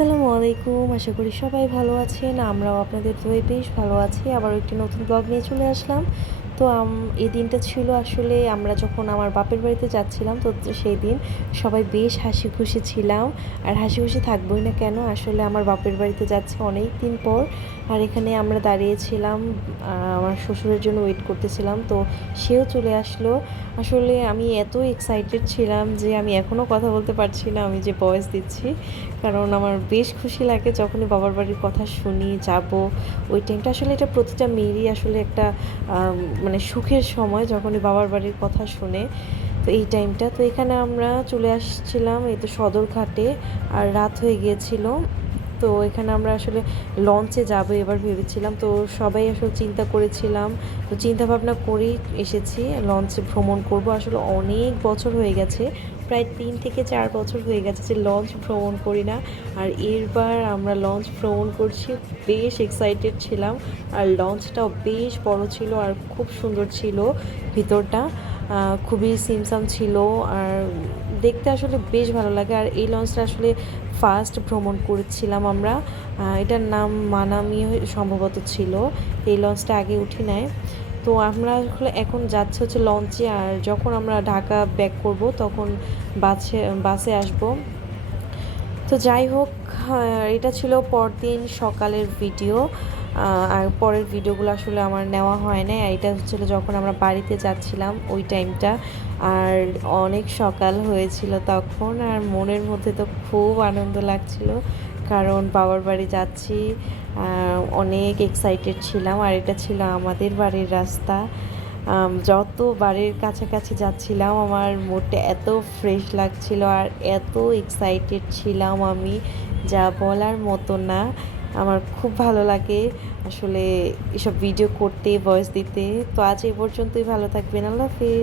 আসসালামু আলাইকুম। আশা করি সবাই ভালো আছেন। আমরাও আপনাদের তো বেশ ভালো আছি। আবার একটি নতুন ব্লগ নিয়ে চলে আসলাম। তো এই দিনটা ছিল আসলে আমরা যখন আমার বাপের বাড়িতে যাচ্ছিলাম, তো সেই দিন সবাই বেশ হাসি খুশি ছিলাম। আর হাসি খুশি থাকবোই না কেন, আসলে আমার বাপের বাড়িতে যাচ্ছি অনেক দিন পর। আর এখানে আমরা দাঁড়িয়েছিলাম আমার শ্বশুরের জন্য ওয়েট করতেছিলাম, তো সেও চলে আসলো। আসলে আমি এত এক্সাইটেড ছিলাম যে আমি এখনও কথা বলতে পারছি না, আমি যে ভয়েস দিচ্ছি। কারণ আমার বেশ খুশি লাগে যখনই বাবার বাড়ির কথা শুনি, যাব। ওই টাইমটা আসলে এটা প্রতিটা মেয়েরই আসলে একটা মানে সুখের সময় যখনই বাবার বাড়ির কথা শুনে, তো এই টাইমটা তো এখানে আমরা চলে আসছিলাম এই তো সদরঘাটে, আর রাত হয়ে গিয়েছিল। তো এখানে আমরা আসলে লঞ্চে যাব এবার ভেবেছিলাম। তো সবাই আসলে চিন্তা করেছিলাম। তো চিন্তা ভাবনা করেই এসেছি লঞ্চে ভ্রমণ করব। আসলে অনেক বছর হয়ে গেছে, প্রায় তিন থেকে চার বছর হয়ে গেছে যে লঞ্চ ভ্রমণ করি না। আর এরবার আমরা লঞ্চ ভ্রমণ করছি, বেশ এক্সাইটেড ছিলাম। আর লঞ্চটাও বেশ বড় ছিল আর খুব সুন্দর ছিল ভিতরটা। খুবই সিমসাম ছিল আর দেখতে আসলে বেশ ভালো লাগে। আর এই লঞ্চটা আসলে ফার্স্ট ভ্রমণ করেছিলাম আমরা। এটার নাম মানামি সম্ভবত ছিল। এই লঞ্চটা আগে উঠি নেয় তো আমরা আসলে এখন যাচ্ছে হচ্ছে লঞ্চে আর যখন আমরা ঢাকা ব্যাক করব তখন বাসে বাসে আসব। তো যাই হোক এটা ছিল পরদিন সকালের ভিডিও আর পরের ভিডিওগুলো আসলে আমার নেওয়া হয় না এটা হচ্ছিল যখন আমরা বাড়িতে যাচ্ছিলাম ওই টাইমটা আর অনেক সকাল হয়েছিল তখন, আর মনের মধ্যে তো খুব আনন্দ লাগছিল, কারণ বাবার বাড়ি যাচ্ছি অনেক এক্সাইটেড ছিলাম, আর এটা ছিল আমাদের বাড়ির রাস্তা আম, যত বাড়ির কাছাকাছি যাচ্ছিলাম আমার মুডটা এত ফ্রেশ লাগছিল আর এত এক্সাইটেড ছিলাম আমি যা বলার মতো না। আমার খুব ভালো লাগে আসলে এসব ভিডিও করতে ভয়েস দিতে। তো আজ এ পর্যন্তই ভালো থাকবেন আল্লাহ হাফিজ।